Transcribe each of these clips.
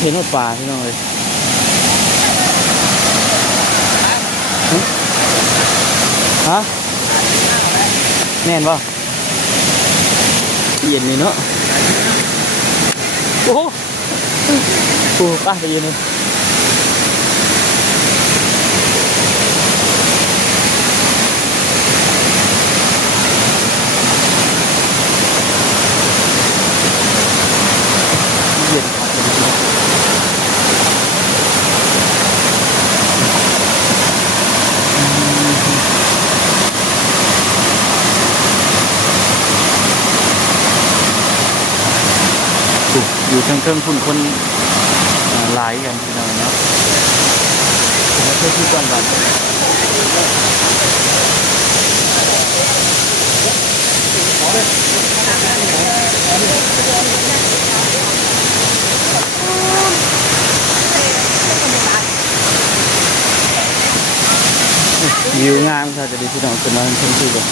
เห็นหมดป่าพี่น้องเลยฮะแน่นป่ะเย็นนี่เนาะโอ้โหป้าไปยืนเลยเย็นอยู่เครื่องคุณคนหลายกันพี่น้องเนาะมาเที่ยวที่ก่อนวันวิวงามค่ะจะดีพี่น้องจะมาเที่ยวที่ก่อน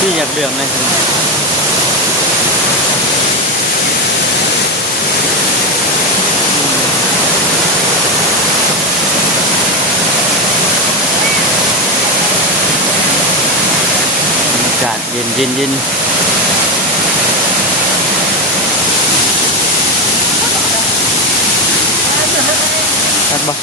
ที่อยากเลื่อมเลยอากาศเย็นเย็นเย็นครับบ่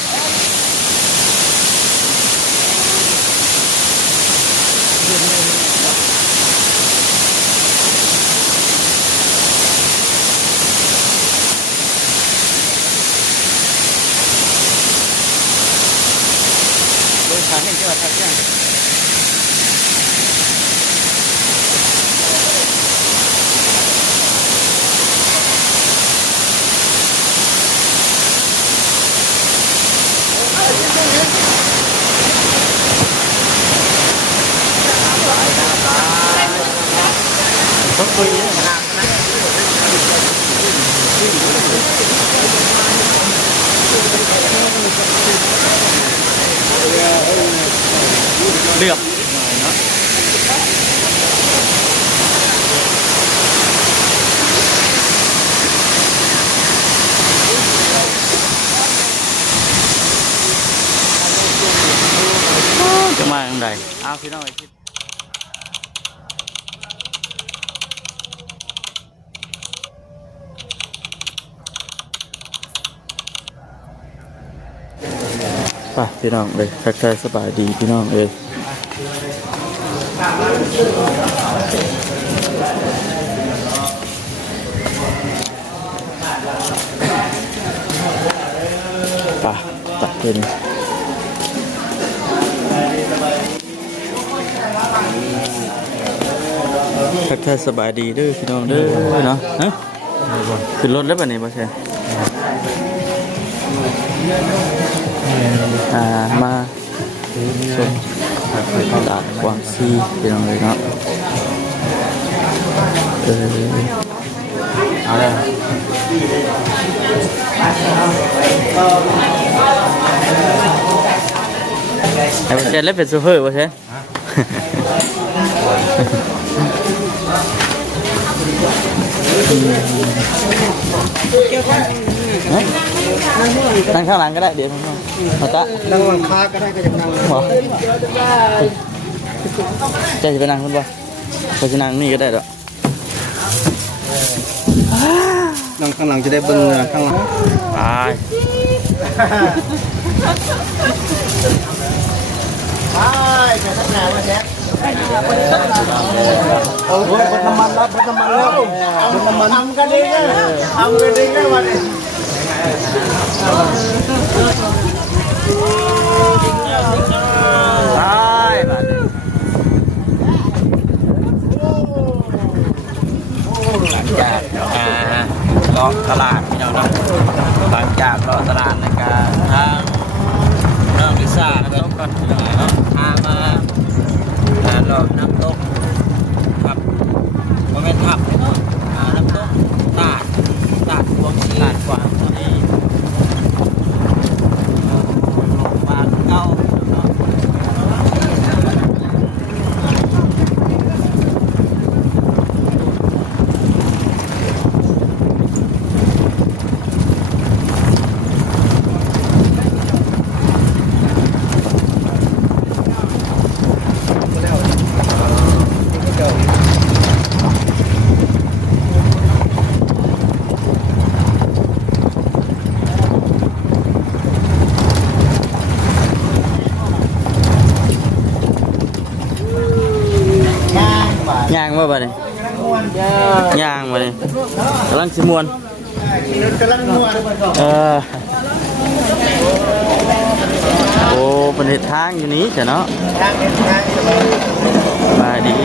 ขาเห็นจังหวัดทักยังต้องคุยเลือกเนาะจะมาอย่างไรเอาพี่น้องไปคิดไปพี่น้องเลยทักทายสบายดีพี่น้องเลยไปตัดเป็นทักทายสบายดีด้วยพี่น้องเด้อเนาะฮะขึ้นรถแล้วป่ะเนี่ยบ่ใช่มาชมตลาดกวางซีพี่น้องเลยเนาะเอาเลยไอ้บ่ใช่แล้วเป็นซูเปอร์บ่ใช่นั่งข้างหลังก็ได้เดี๋ยวมาตะนั่งหลังคาก็ได้ก็จะนั่งหัวจะไปนั่งคุณบ่จะนั่งนี่ก็ได้หรอนั่งข้างหลังจะได้เบิ้งข้างหลังไปจะทักทายมาแจ๊เอาบนน้ำมันแล้วบนน้ำมันแล้วบนน้ำมันทำกันเองทำกันเองได้วันนี้ใช่มาดิหลังจากเลาะตลาดพี่น้องนะหลังจากเลาะตลาดในการทางน้องลิซ่านะครับก่อนพี่น้องเนาะพามาเลาะน้ำตกครับโมเมนต์ทับเนาะน้ำตกตาดกวางซีตาดกวาง ว่าบ่เนี่ยย่างบ่เนี่ยกำลังสิมวนโอ้เป็นทางอยู่นี้จ้ะเนาะมาดี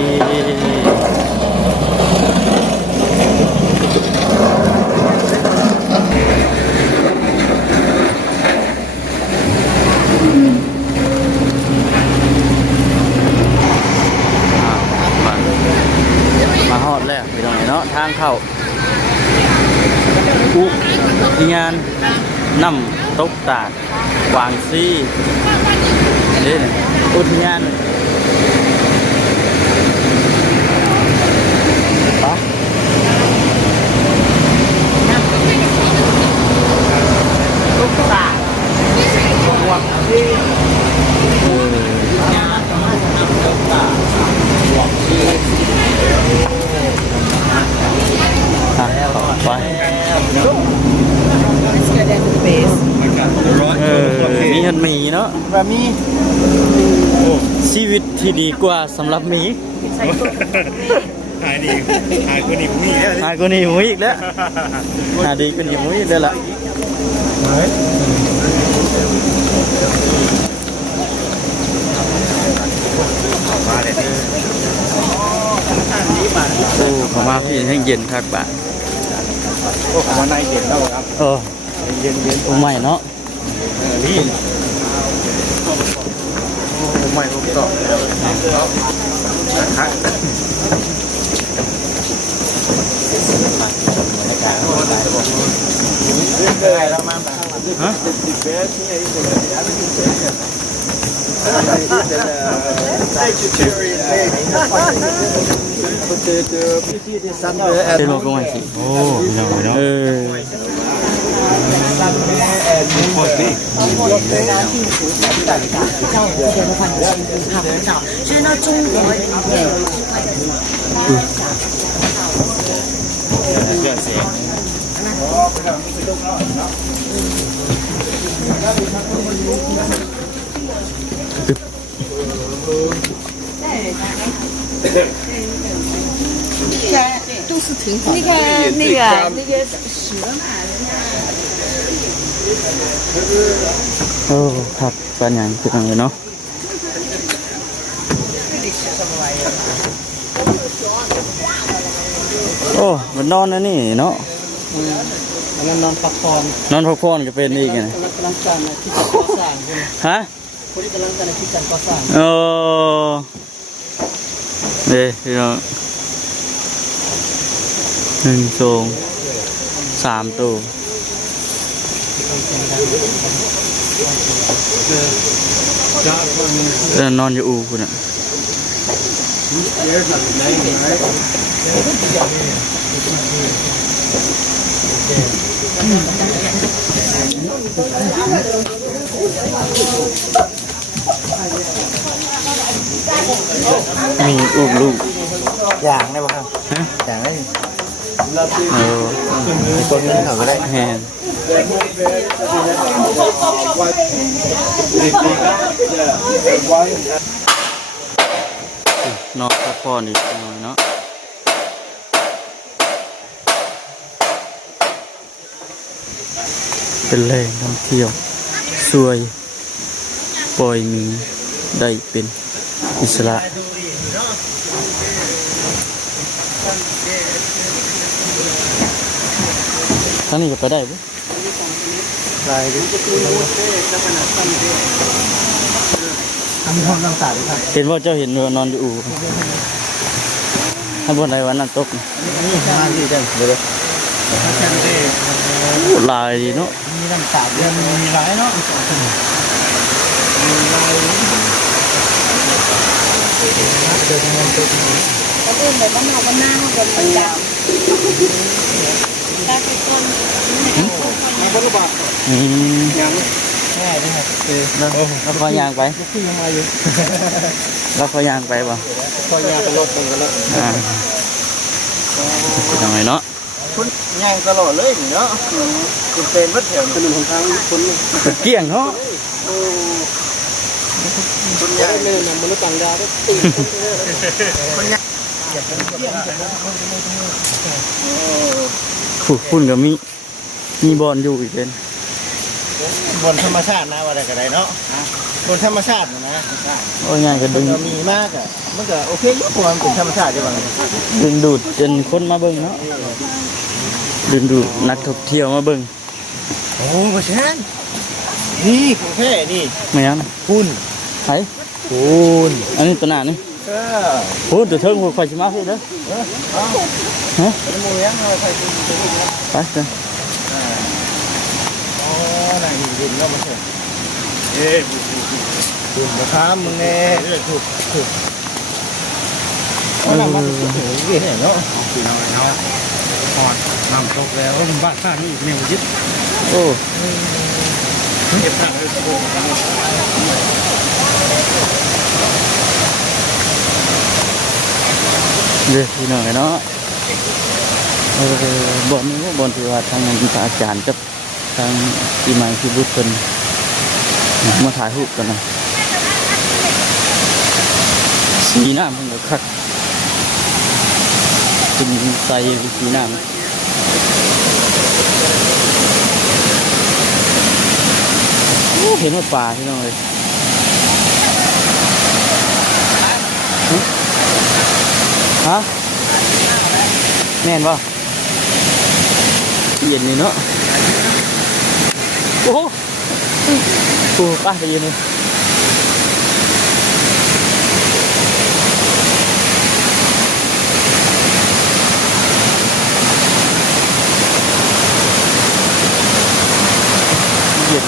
มาฮอดแล้วไปตรงไหนเนาะทางเข้าอุทยานน้ำตกตาดกวางซีนี่อุทยานปะตกตาดกวางซีน้ำตกตาดกวางซีไปมีหันหมีเนาะแบบมีชีวิตที่ดีกว่าสำหรับหมีหายดีหายคนนี้มุ้ยแล้วหายคนนี้มุ้ยอีกแล้วหายดีคนนี้มุ้ยเลยล่ะโอ้ขอมาพี่ให้เย็นคักบ่าโอ้ขอในเย็นแล้วครับเย็นโอ้ไม่เนาะนี่โอ้ไม่ผมก็ฮะเป็นโลกงสิโอ้ยเนาะ就是那中国都是挺好的。那个蛇嘛。โอ้ครับตอนยังคือทางเลยเนาะโอ้มันนอนนะนี่เนาะนอนพักผ่อนนอนพักผ่อนก็เป็นอีกไงกำลังการที่จะก่อสร้างฮะคนที่กำลังการที่จะก่อสร้างโอ้เดี๋ยว1 2 3ตัวนอนอยู่อูคุณอ่ะมีอูลูกอย่างได้ป่ะครับอย่างได้ตัวนี้เขาก็ได้แฮนนอกพักผ่อนอีกหน่อยเนาะเป็นแหล่งท่องเที่ยวสวยปล่อยมีได้เป็นอิสระท่านนี้จะไปได้ปะได้ดิทำห้องต่างๆครับเห็นว่าเจ้าเห็นนอนอยู่อู่ข้างบนไหนวันนั้นตกนี่มาที่จังเลยลายดีเนาะมีน้ำตาลมีหลายเนาะเดินมันตกเขาเดินแบบว่าเราหน้าเขาเป็นยาวแต่ทุกคนมันก็รู้ป่ะยังง่ายนะครับแล้วพอยางไปขึ้นมาอยู่แล้วพอยางไปป่ะพอยางตลอดกันแล้วยังไงเนาะคุณย่างตลอดเลยเนาะคุณเป็นวัดแถวถนนของทางคุณเกี่ยงเนาะคุณย่างเลยนะมนุษย์ต่างดาวก็ตื่นคุณย่าง ฝุ่นก็มีบอลอยู่อีกเป็น บนธรรมชาตินะว่าได้ก็ได้เนาะบนธรรมชาตินะ โอ้ยง่ายก็ดึง มันมีมากอ่ะมันก็โอเคอยู่เพราะมันเป็นธรรมชาติใช่ป่ะ ดึงดูดจนคนมาเบิ่งเนาะดึงดูดนักท่องเที่ยวมาเบิ่ง โอ้เพราะฉะนั้นนี่ของแท้นี่ ไม่ยัง คุณ ไผ คุณ อันนี้ตัวหน้านี่ เออ พูดตัวเทิงหัวไฟสิมาพี่เด้อ เอาเป็นโมเลี้ยงเราใส่ตัวนี้นะ ไปเด้อ อ๋อนั่งหินดินก็มาเถอะคุณนะครับมึงแน่ถูกเอาหนังมาถึงนี่เนาะ พี่น้อยเนาะหอดน้ำตกแล้วบ้านข้านี่แนวยึด โอ้ เก็บผักเลย เด้อพี่น้องเนาะบ่อนนี้ก็บ่อนที่ว่าทางอาจารย์กับทางทีมงานที่บุตรเพิ่นมาถ่ายรูปกันนะสีน้ำเพิ่นก็คักเป็นใสสีน้ำโอ้เห็นว่าป่าพี่น้องเลยฮะแม่นป่ะเย็นนี่เนาะโอ้โหโอ้ป้าไปยืนเลยเย็น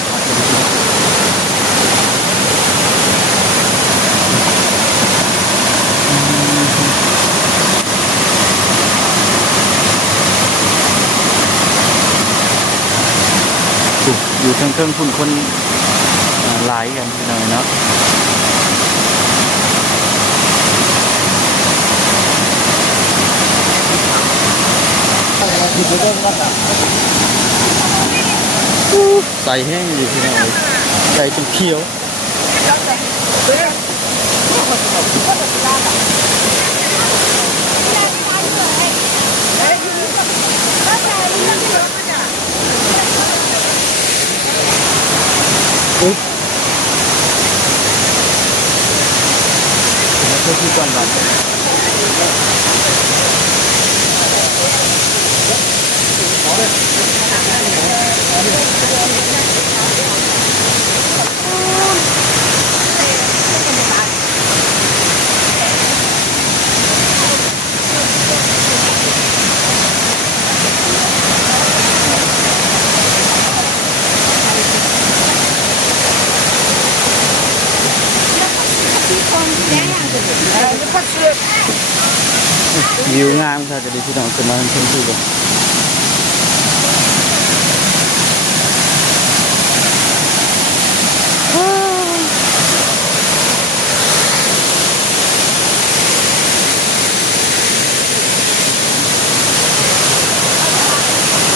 อยู่ทั้งเครื่องคุณคนหลายกันพี่น้อยเนาะใส่แห้งอยู่พี่น้อยใส่จนเขียวเพื่อที่ก่อนวันวิวงามค่ะจะดีที่น้องจะมาชมที่เลย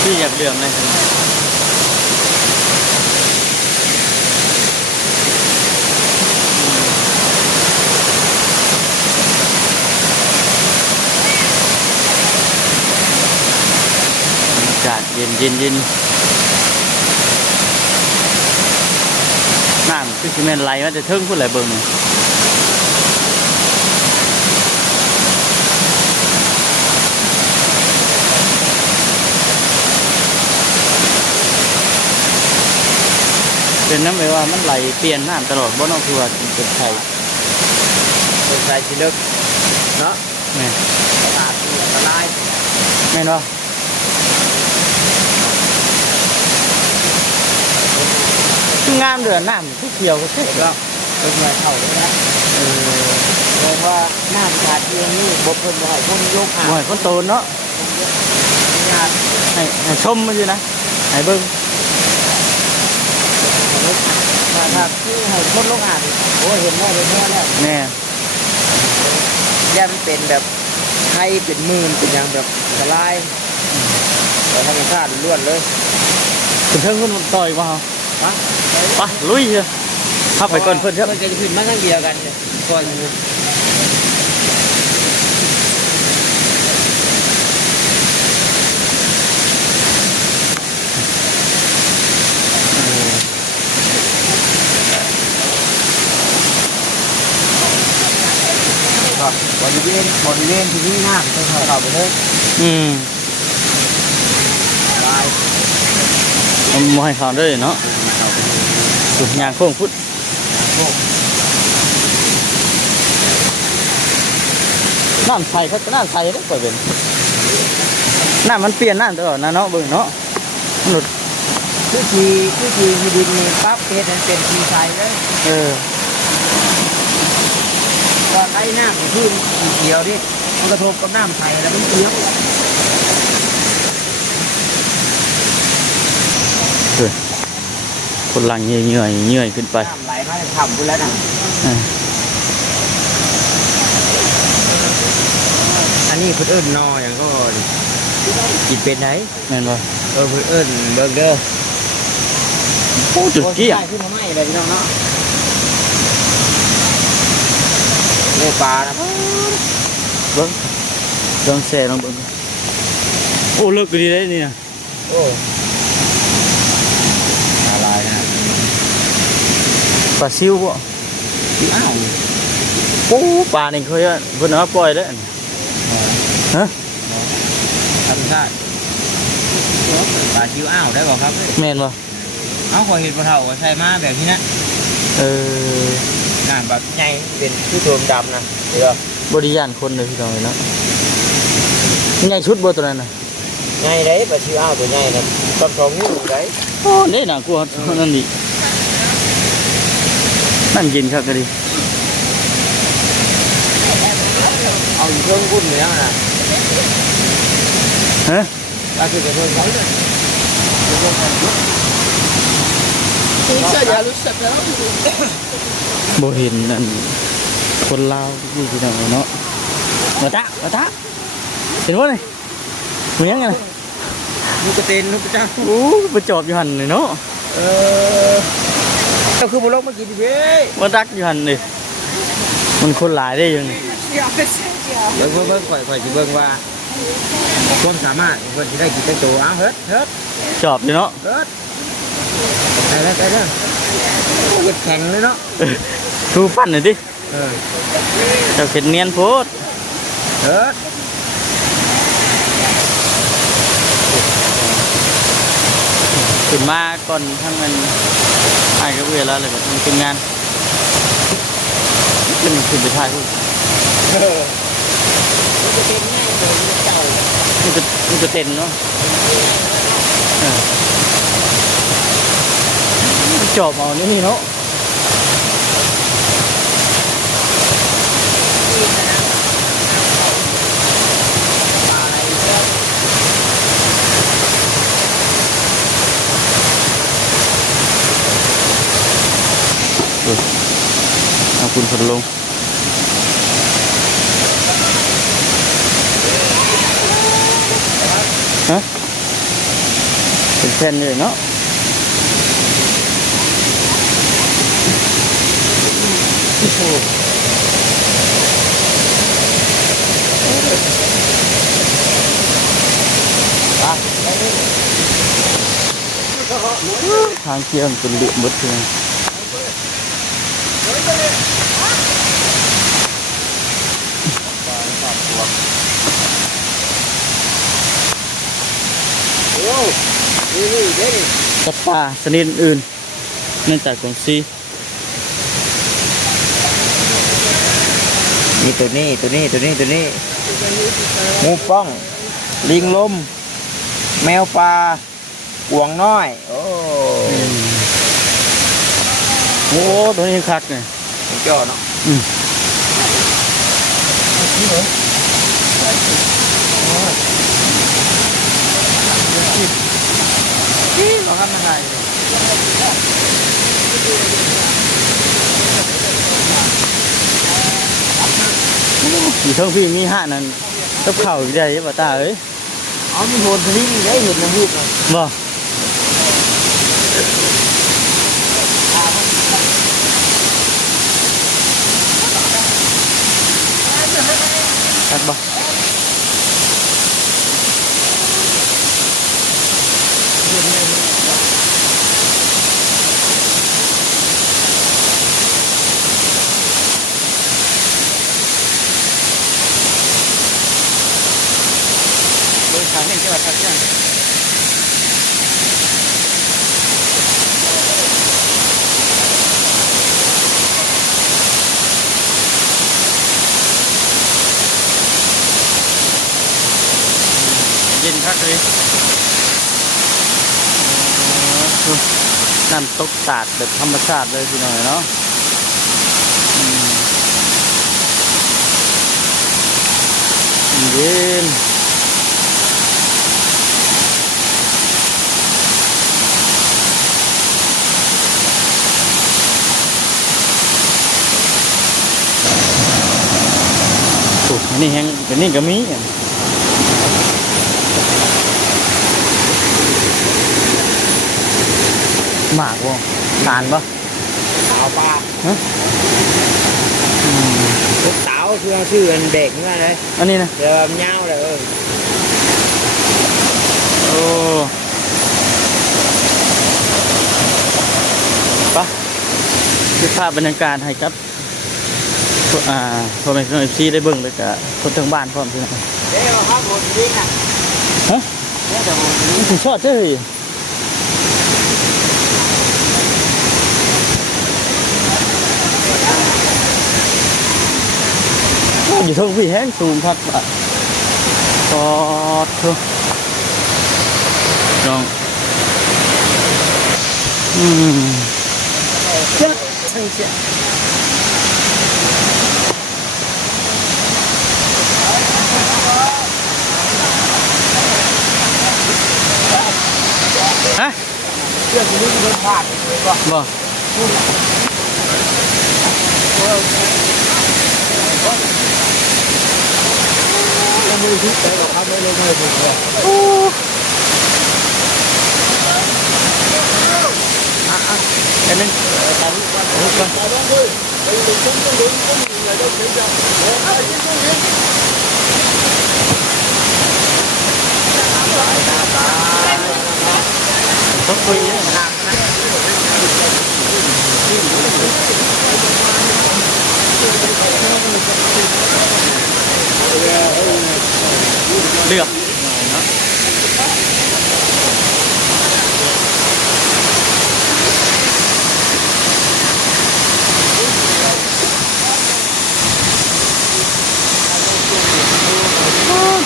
พี่อยากเลื่อมเลยอากาศเย็นน้ำคือซีเมนต์ไหลมันจะเทิงพูดอะไรเบิ่งเป็นน้ำไปว่ามันไหลเปลี่ยนน้ำตลอดบ่นอกคือว่าเป็นไข่ เป็นสายชีลึกเนาะ แม่ ตาที่อันตราย แม่นว่างามเดือนน้ำที่เขียวก็เท่ แล้วเป็นไงเข่าเลยนะแปลว่าหน้าขาดเองนี่บกเพิ่นบ่ให้คนยกหา หน่อยคนโตเนาะ งาน ให้ชมมันอยู่นะให้เบิ่ง ครับที่ให้คนลงหาโอ้เห็นแล้วแล้ว แม่ แย่มันเป็นแบบไทยเป็นหมื่นเป็นอย่างแบบอันตรายแต่ธรรมชาติล้วนเลย ถึงเทิงคนต่อยมาเหรอ ฮะ ไปลุยเถอะเข้าไปก่อนเพิ่นเถอะ มันจะขึ้นมาทั้งเดียวกันเนี่ยก่อน ริเวณที่นี่น้ำต้องเข้าไปเลย ลาย มันบ่ให้เขาด้วยเนาะสุดยางโค้งพุทธน้ำใสเขาน้ำใสได้ก่อนเป็นน้ำมันเปลี่ยนน้ำตลอดนะเนาะเบิ่งเนาะหนุด คือทีมีดินมีปั๊บเพชรนั้นเป็นทีไทยเลย ตอนไอ้น้ำที่สีเขียวนี่มันกระทบกับน้ำไทยแล้วมันเขียว คนหลังเหนื่อยขึ้นไป น้ำไหลมาจะทำไปแล้วนะอันนี้เพื่นเอิ้นนออย่างก็กินเป็นไหน แม่นบ่ เพื่นเอิ้นเบิร์เดอร์ โอ้จุดเกี้ยง ขึ้นมาไหมเลยพี่น้องเนาะเนื้อปลานะ เบิ่งลองแช่ลองเบิ่งโอ้เลิกดีได้นี่นะ โอ้อะไรนะ ปลาซิวบ่ อ้าว โอ้ปลานี่เคยว่าเพิ่นเอามาปล่อยแล้วฮะ ธรรมชาติปลาชิวอ้าวได้บอกครับ แม่นบ่ เอาขอเห็นปลาเท่าใช่มาแบบนี้นะ เออ งานแบบใหญ่เป็นผู้โดมดำนะเดี๋ยว บริยานคนเลยพี่น้องเนาะใหญ่ชุดบ่ตัวนั้นน่ะ ใหญ่đấyปลาชิวอ้าวตัวใหญ่นะต้นสองนิ้วđấy โอ้นี่น่ากลัวนั่นดินั่นกินครับก็ดี เอาอยู่เครื่องพุ่นเลยนะ ฮะ ปลาคือจะเพิ่มเขาเลย Inizia a luce però. บ่เห็นนั่นคนลาวที่พี่น้องเนาะมาตะเห็นบ่นี่มันยังไง ลูกกระเตนลูกกระจ้าง โอ้ไปจอบอยู่หั่นนี่เนาะ ก็คือบนโลกเมื่อกี้ดิเว้ย มาดักอยู่หั่นนี่มันคนหลายได้อยู่นี่ เดี๋ยวเบิ่งข่อยจะเบิ่งว่าความสามารถเพิ่นจะได้กี่ตัวเอาเฮ็ด จอบอยู่เนาะ ไปแล้วโอ้ยแข็งเลยเนาะ ทูปั้นหน่อยดิ เออ เจ้าเข็ดเนียนโพด เฮ็ด ขึ้นมาก่อนทั้งมันไอ้ก็เวลาเลยแบบทำเป็นงานขึ้นไปถ่ายรูป มันจะเต้นเนาะจอบเอานี่เนาะเอาคุณพัดลงฮะเป็นแผ่นเลยเนาะทางเที่ยงเป็นเหลี่ยมหมดเลย สัตว์ป่าชนิดอื่นเนื่องจากของซี มีตัวนี้งูป้องลิงลมแมวป่ากวางน้อยโอ้ โอ้ตัวนี้คักไง เจ้าเนาะเราทำยังไง อยู่เท่าพี่มีห้านั่นกับเข่าอีกได้ป่ะตาเอ้ย เอามีโหนทลิ้งได้เห็นน้ำมูกเลย บ่คักบ่ เย็นคักเลยน้ำตกตาดแบบธรรมชาติเลยพี่น้องเนาะเย็นถูกอันนี้แห้งอันนี้ก็มีหมากวะทานปะ สาวปลา ฮะ สาวคือชื่ออันเด็กนี่เลย อันนี้นะ เดี๋ยวมันยาวเลย โอ้ปะคือภาพบรรยากาศให้กับพ่อแม่พี่น้องที่ได้เบิ่งเลยกับคนทางบ้านพร้อมพี่น้อง เดี๋ยวครับผมยิงอ่ะ ฮะ เดี๋ยวผม มันถึงชอบเจ้ยอยู่ทางพี่แห้งสูงครับปอดทุกน้องเจ้าช่างเสียฮะ เชื่อคุณลุงเดินผ่านเลยว่า บ่เราไม่รู้ใจหรอกครับไม่เลยไม่ถูกเลยอันนึงต้องคุยเลือก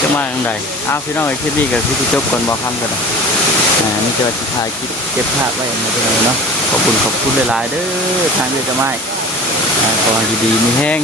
จะมาอย่างไรพี่น้องไอ้คลิปนี้กับคลิปที่จบก่อนบอกคำกันนะนี่จะสุดท้ายคลิปเก็บภาพไว้มาเป็นไงเนาะขอบคุณหลายๆเด้อทางเดือจะไม่ขอดีๆมีแห้ง